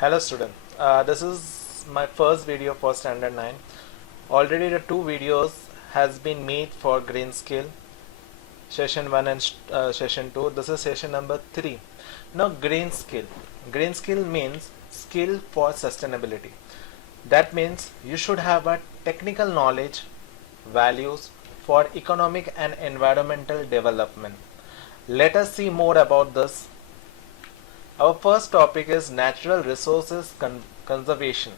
Hello student, this is my first video for standard 9. Already the two videos has been made for green skill session 1 and session 2. This is session number 3. Now green skill means skill for sustainability. That means you should have a technical knowledge, values for economic and environmental development. Let us see more about this. Our first topic is natural resources conservation.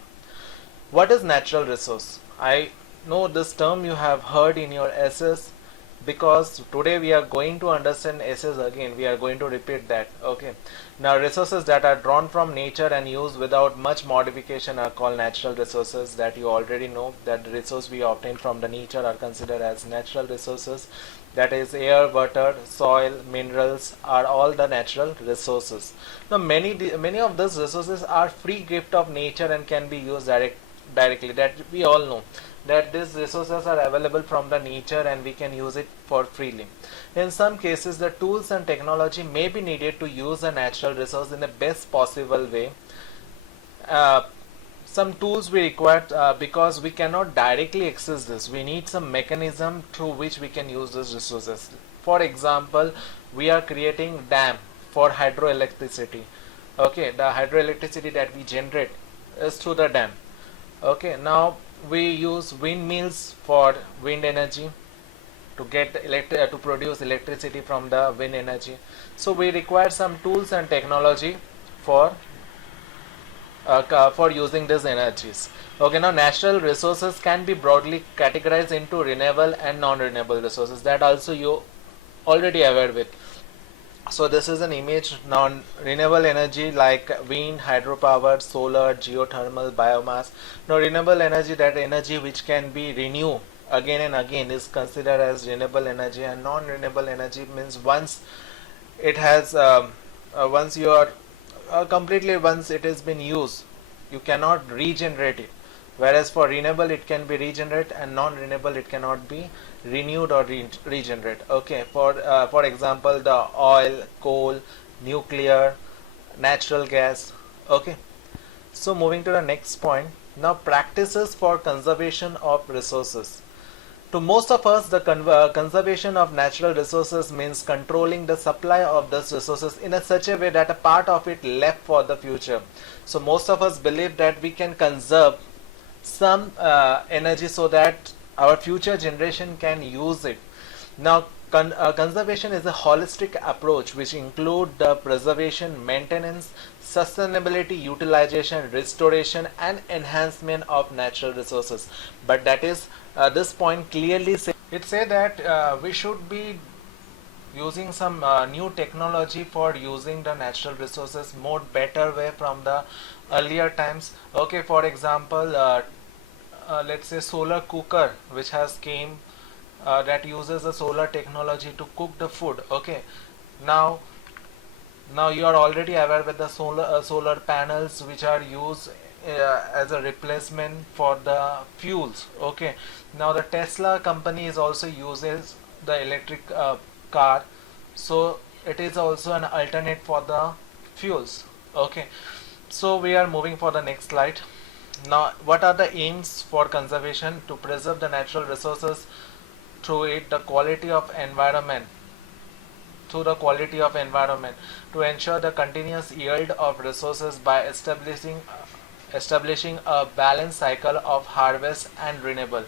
What is natural resource? I know this term you have heard in your essays, because today we are going to understand essays again. We are going to repeat that. Okay. Now resources that are drawn from nature and used without much modification are called natural resources. That you already know, that the resources we obtain from the nature are considered as natural resources. That is air, water, soil, minerals are all the natural resources. Now many of these resources are free gift of nature and can be used directly. That we all know, that these resources are available from the nature and we can use it for freely. In some cases, the tools and technology may be needed to use a natural resource in the best possible way. Uh, some tools we require because we cannot directly access this. We need some mechanism through which we can use these resources. For example, we are creating dam for hydroelectricity. Okay, the hydroelectricity that we generate is through the dam. Okay, now we use windmills for wind energy to get to produce electricity from the wind energy. So we require some tools and technology for for using these energies. Okay, now natural resources can be broadly categorized into renewable and non-renewable resources. That also you already aware with. So this is an image. Now renewable energy like wind, hydropower, solar, geothermal, biomass. Now renewable energy, that energy which can be renewed again and again, is considered as renewable energy. And non-renewable energy means once it has once you are completely, once it has been used, you cannot regenerate it. Whereas for renewable it can be regenerated, and non-renewable it cannot be renewed or regenerate. Okay, for example, the oil, coal, nuclear, natural gas. Okay, so moving to the next point. Now practices for conservation of resources. To most of us, the conservation of natural resources means controlling the supply of those resources in such a way that a part of it left for the future. So most of us believe that we can conserve some energy so that our future generation can use it. Now conservation is a holistic approach which include the preservation, maintenance, sustainability, utilization, restoration and enhancement of natural resources. But that is this point clearly say, it say that we should be using some new technology for using the natural resources more better way from the earlier times. Okay, for example, let's say solar cooker which has came, that uses the solar technology to cook the food. Okay, now you are already aware with the solar panels which are used as a replacement for the fuels. Okay, now the Tesla company is also uses the electric car, so it is also an alternate for the fuels. Okay, so we are moving for the next slide. Now what are the aims for conservation? To preserve the natural resources through it, the quality of environment, through the quality of environment, to ensure the continuous yield of resources by establishing a balanced cycle of harvest and renewal.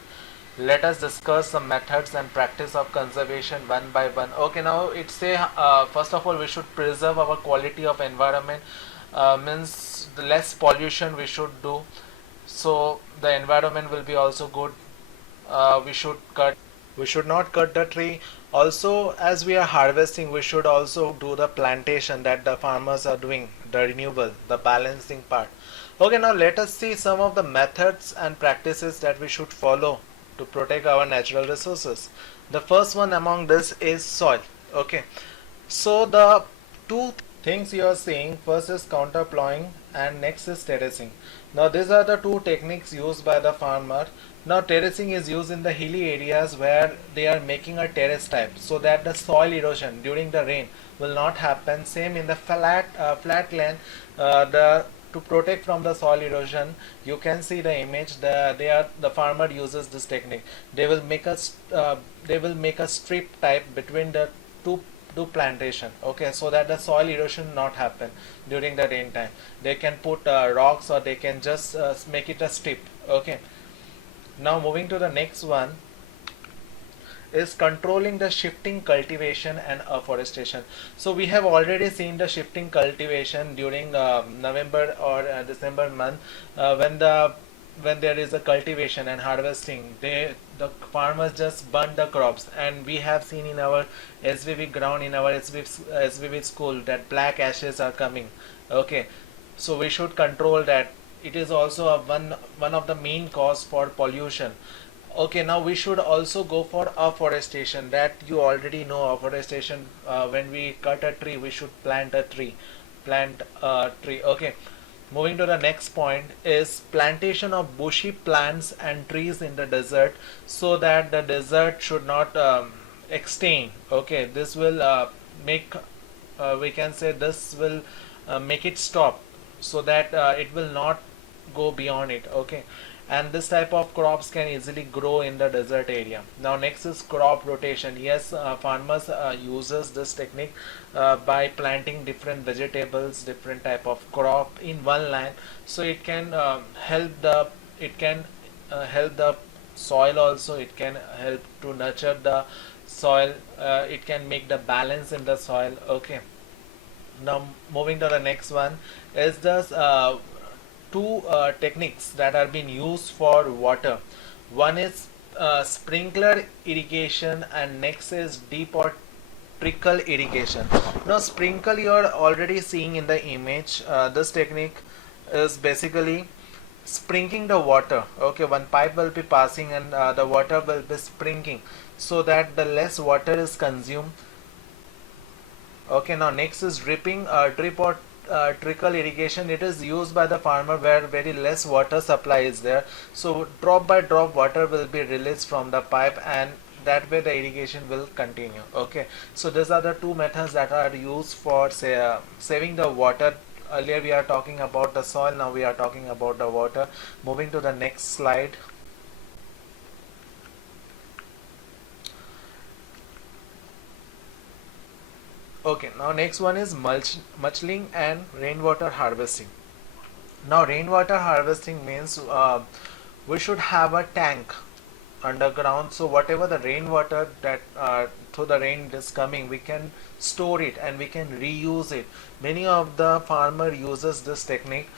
Let us discuss some methods and practice of conservation one by one. Okay, now it's say first of all we should preserve our quality of environment. Means the less pollution we should do, so the environment will be also good. We should not cut the tree. Also, as we are harvesting, we should also do the plantation that the farmers are doing, the renewable, the balancing part. Okay, now let us see some of the methods and practices that we should follow to protect our natural resources. The first one among this is soil. Okay, so the two things you are seeing, first is counter plowing and next is terracing. Now these are the two techniques used by the farmer. Now terracing is used in the hilly areas where they are making a terrace type so that the soil erosion during the rain will not happen. Same in the flat land, the to protect from the soil erosion, you can see the image. The farmer uses this technique. They will make a strip type between the two plantation, okay, so that the soil erosion not happen during the rain time. They can put rocks, or they can just make it a strip, okay. Now moving to the next one is controlling the shifting cultivation and afforestation. So we have already seen the shifting cultivation during November or December month, when there is a cultivation and harvesting. The farmers just burn the crops, and we have seen in our SVV ground, in our SVV school, that black ashes are coming, okay. So we should control that. It is also one of the main cause for pollution. Okay, now we should also go for afforestation. That you already know, afforestation. When we cut a tree, we should plant a tree. Plant a tree. Okay. Moving to the next point is plantation of bushy plants and trees in the desert, so that the desert should not extend. Okay, this will make we can say this will make it stop, so that it will not go beyond it. Okay, and this type of crops can easily grow in the desert area. Now next is crop rotation. Yes, farmers uses this technique by planting different vegetables, different type of crop in one land, so it can help the soil also. It can help to nurture the soil. It can make the balance in the soil, okay. Now moving to the next one is this two techniques that are being used for water. One is sprinkler irrigation, and next is deep or trickle irrigation. Now sprinkle, you are already seeing in the image. This technique is basically sprinkling the water, okay. One pipe will be passing, and the water will be sprinkling, so that the less water is consumed, okay. Now next is drip or trickle irrigation. It is used by the farmer where very less water supply is there, so drop by drop water will be released from the pipe, and that way the irrigation will continue, okay. So these are the two methods that are used for saving the water. Earlier we are talking about the soil, now we are talking about the water. Moving to the next slide. Okay, now next one is mulching and rainwater harvesting. Now rainwater harvesting means we should have a tank underground, so whatever the rainwater that through the rain is coming, we can store it and we can reuse it. Many of the farmer uses this technique,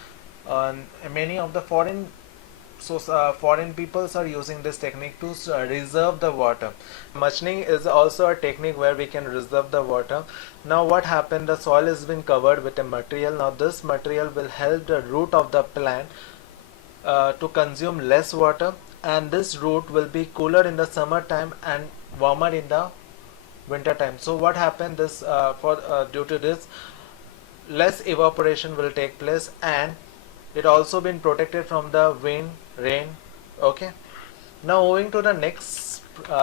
and many of the foreign peoples are using this technique to reserve the water. Mulching is also a technique where we can reserve the water. Now what happened, the soil has been covered with a material. Now this material will help the root of the plant to consume less water, and this root will be cooler in the summer time and warmer in the winter time. So what happened, this due to this, less evaporation will take place, and it also been protected from the wind, rain, okay. Now moving to the next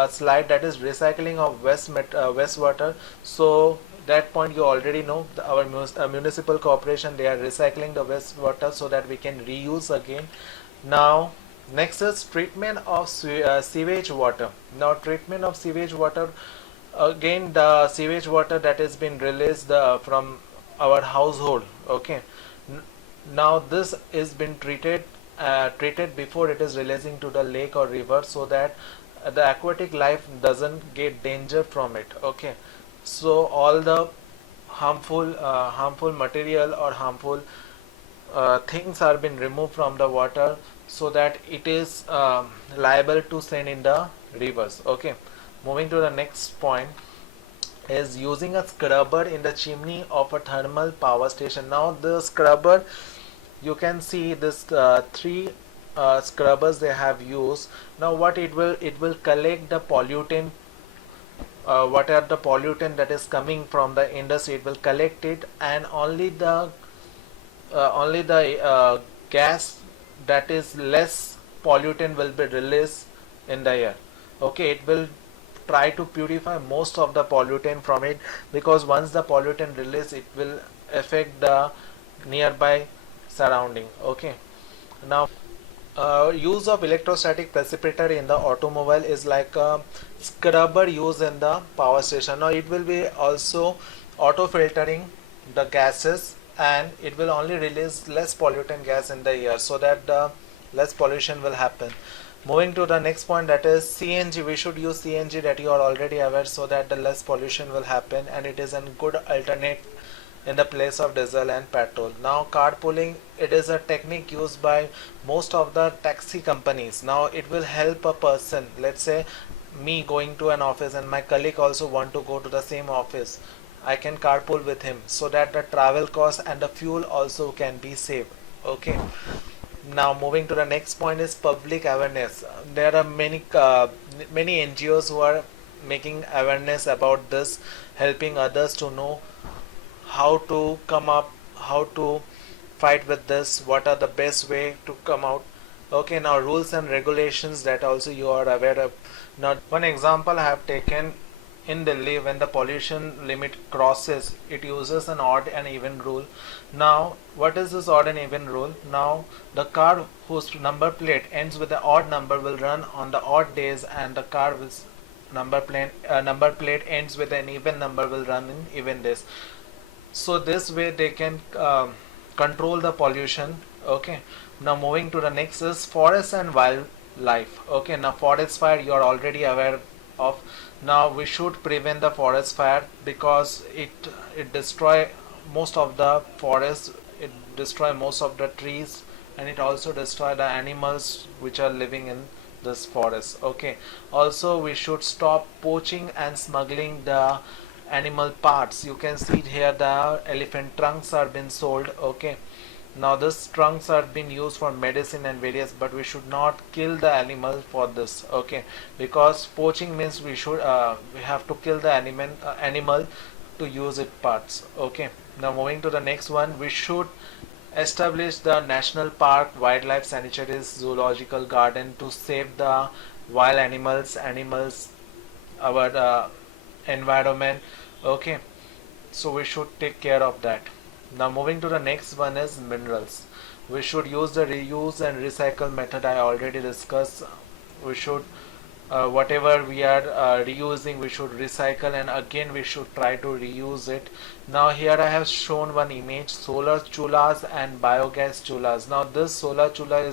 slide, that is recycling of wastewater. So that point you already know, our municipal corporation, they are recycling the wastewater so that we can reuse again. Now next is treatment of sewage water. Now treatment of sewage water, again the sewage water that has been released from our household, okay. Now this is been treated before it is releasing to the lake or river, so that the aquatic life doesn't get danger from it, okay. So all the harmful material or harmful things are been removed from the water, so that it is liable to send in the rivers, okay. Moving to the next point is using a scrubber in the chimney of a thermal power station. Now the scrubber, you can see this three scrubbers they have used. Now what it will collect the pollutant, what are the pollutant that is coming from the industry, it will collect it, and only the gas that is less pollutant will be released in the air, okay. It will try to purify most of the pollutant from it, because once the pollutant release, it will affect the nearby surrounding. Okay, now use of electrostatic precipitator in the automobile is like a scrubber used in the power station. Now it will be also auto filtering the gases, and it will only release less pollutant gas in the air, so that the less pollution will happen. Moving to the next point, that is CNG. We should use CNG, that you are already aware, so that the less pollution will happen, and it is a good alternate in the place of diesel and petrol. Now carpooling, it is a technique used by most of the taxi companies. Now it will help a person, let's say me going to an office and my colleague also want to go to the same office, I can carpool with him, so that the travel cost and the fuel also can be saved. Okay, now moving to the next point is public awareness. There are many NGOs who are making awareness about this, helping others to know how to come up, how to fight with this, what are the best way to come out. Okay, now rules and regulations, that also you are aware of. Now one example I have taken, in Delhi, when the pollution limit crosses, it uses an odd and even rule. Now what is this odd and even rule? Now the car whose number plate ends with the odd number will run on the odd days, and the car with number plate ends with an even number will run in even days. So this way they can control the pollution. Okay, now moving to the next is forest and wildlife. Okay, now forest fire you are already aware of. Now we should prevent the forest fire, because it destroy most of the forest, it destroy most of the trees, and it also destroy the animals which are living in this forest. Okay, also we should stop poaching and smuggling the animal parts. You can see here the elephant trunks are being sold. Okay, now this trunks are being used for medicine and various, but we should not kill the animal for this. Okay, because poaching means we have to kill the animal to use its parts. Okay, now moving to the next one, we should establish the national park, wildlife sanctuaries, zoological garden to save the wild animals, our environment. Okay, so we should take care of that. Now moving to the next one is minerals. We should use the reuse and recycle method I already discussed. We should whatever we are reusing, we should recycle, and again we should try to reuse it. Now here I have shown one image, solar chullas and biogas chullas. Now this solar chulla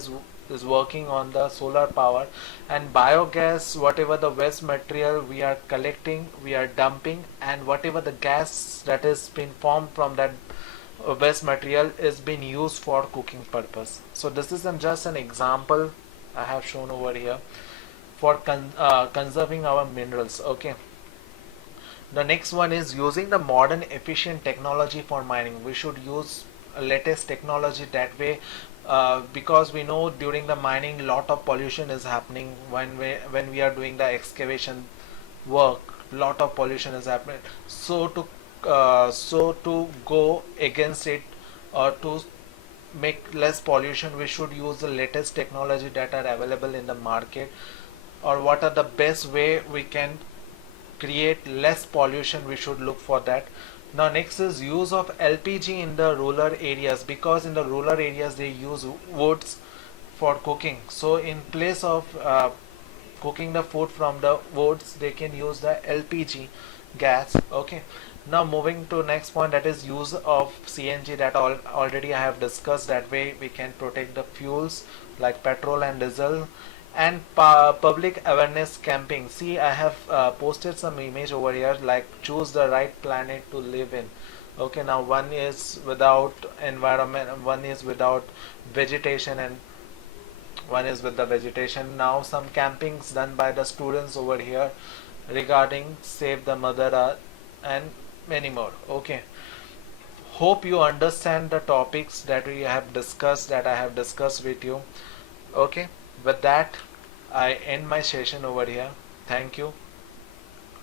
is working on the solar power, and biogas, whatever the waste material we are collecting, we are dumping, and whatever the gas that is been formed from that waste material is being used for cooking purpose. So this is just an example I have shown over here for conserving our minerals. Okay, the next one is using the modern efficient technology for mining. We should use latest technology, that way because we know during the mining lot of pollution is happening. When we are doing the excavation work, lot of pollution is happening. So to go against it, or to make less pollution, we should use the latest technology that are available in the market, or what are the best way we can create less pollution. We should look for that. Now next is use of LPG in the rural areas, because in the rural areas they use woods for cooking. So in place of cooking the food from the woods, they can use the LPG gas. Okay, now moving to next point, that is use of CNG, that already I have discussed. That way we can protect the fuels like petrol and diesel. And public awareness camping. See, I have posted some image over here, like choose the right planet to live in. Okay, now one is without environment, one is without vegetation, and one is with the vegetation. Now some campings done by the students over here regarding save the mother earth and many more. Okay, hope you understand the topics that we have discussed, that I have discussed with you. Okay, with that I end my session over here. Thank you.